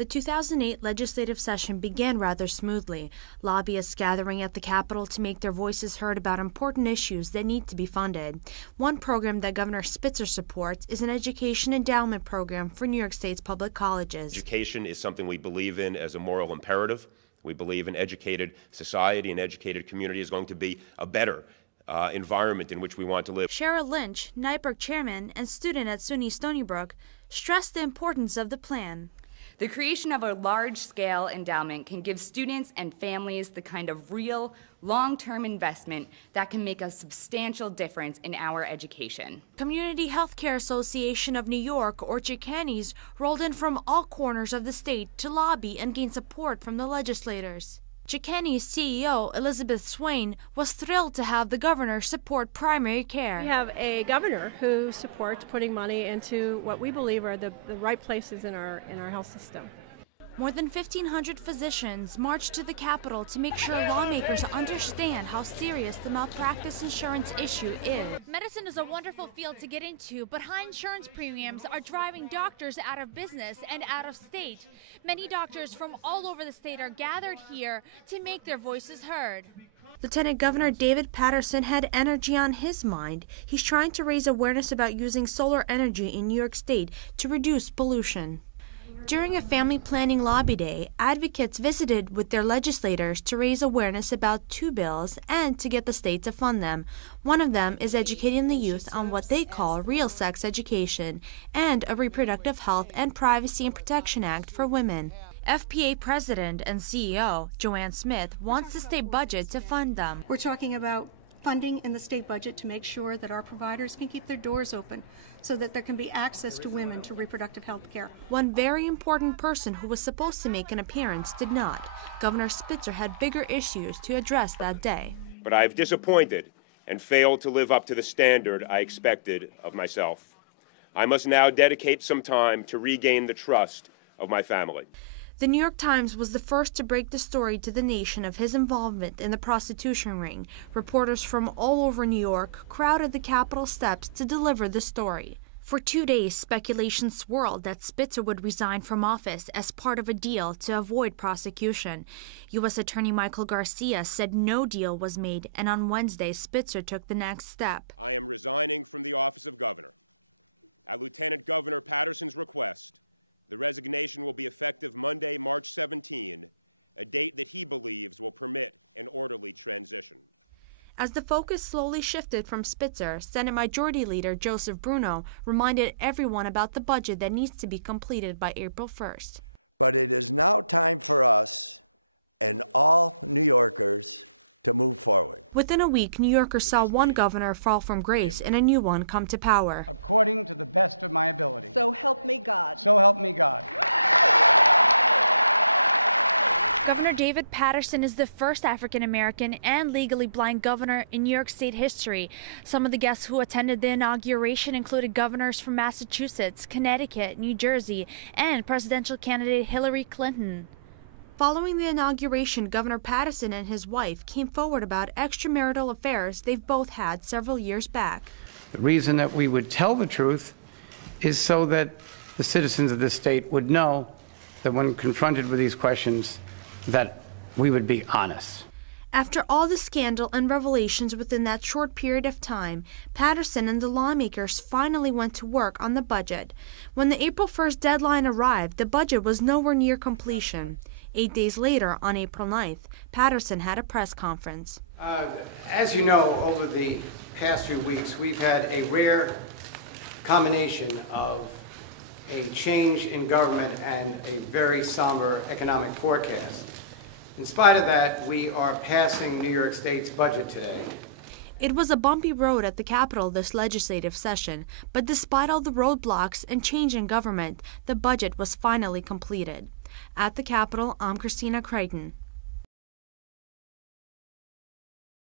The 2008 legislative session began rather smoothly, lobbyists gathering at the Capitol to make their voices heard about important issues that need to be funded. One program that Governor Spitzer supports is an education endowment program for New York State's public colleges. Education is something we believe in as a moral imperative. We believe an educated society, an educated community is going to be a better environment in which we want to live. Cheryl Lynch, NYPIRG chairman and student at SUNY Stony Brook, stressed the importance of the plan. The creation of a large-scale endowment can give students and families the kind of real, long-term investment that can make a substantial difference in our education. Community Healthcare Association of New York, or CHCANYs, rolled in from all corners of the state to lobby and gain support from the legislators. CHCANY's CEO, Elizabeth Swain, was thrilled to have the governor support primary care. We have a governor who supports putting money into what we believe are the right places in our health system. More than 1,500 physicians marched to the Capitol to make sure lawmakers understand how serious the malpractice insurance issue is. Medicine is a wonderful field to get into, but high insurance premiums are driving doctors out of business and out of state. Many doctors from all over the state are gathered here to make their voices heard. Lieutenant Governor David Paterson had energy on his mind. He's trying to raise awareness about using solar energy in New York State to reduce pollution. During a family planning lobby day, advocates visited with their legislators to raise awareness about two bills and to get the state to fund them. One of them is educating the youth on what they call real sex education and a Reproductive Health and Privacy and Protection Act for women. FPA President and CEO Joanne Smith wants the state budget to fund them. We're talking about funding in the state budget to make sure that our providers can keep their doors open so that there can be access to women to reproductive health care. One very important person who was supposed to make an appearance did not. Governor Spitzer had bigger issues to address that day. But I've disappointed and failed to live up to the standard I expected of myself. I must now dedicate some time to regain the trust of my family. The New York Times was the first to break the story to the nation of his involvement in the prostitution ring. Reporters from all over New York crowded the Capitol steps to deliver the story. For 2 days, speculation swirled that Spitzer would resign from office as part of a deal to avoid prosecution. U.S. Attorney Michael Garcia said no deal was made, and on Wednesday, Spitzer took the next step. As the focus slowly shifted from Spitzer, Senate Majority Leader Joseph Bruno reminded everyone about the budget that needs to be completed by April 1st. Within a week, New Yorkers saw one governor fall from grace and a new one come to power. Governor David Paterson is the first African-American and legally blind governor in New York State history. Some of the guests who attended the inauguration included governors from Massachusetts, Connecticut, New Jersey, and presidential candidate Hillary Clinton. Following the inauguration, Governor Paterson and his wife came forward about extramarital affairs they've both had several years back. The reason that we would tell the truth is so that the citizens of this state would know that when confronted with these questions, that we would be honest. After all the scandal and revelations within that short period of time, Paterson and the lawmakers finally went to work on the budget. When the April 1st deadline arrived, the budget was nowhere near completion. 8 days later, on April 9th, Paterson had a press conference. As you know, over the past few weeks, we've had a rare combination of a change in government and a very somber economic forecast. In spite of that, we are passing New York State's budget today. It was a bumpy road at the Capitol this legislative session, but despite all the roadblocks and change in government, the budget was finally completed. At the Capitol, I'm Christina Krykhtin.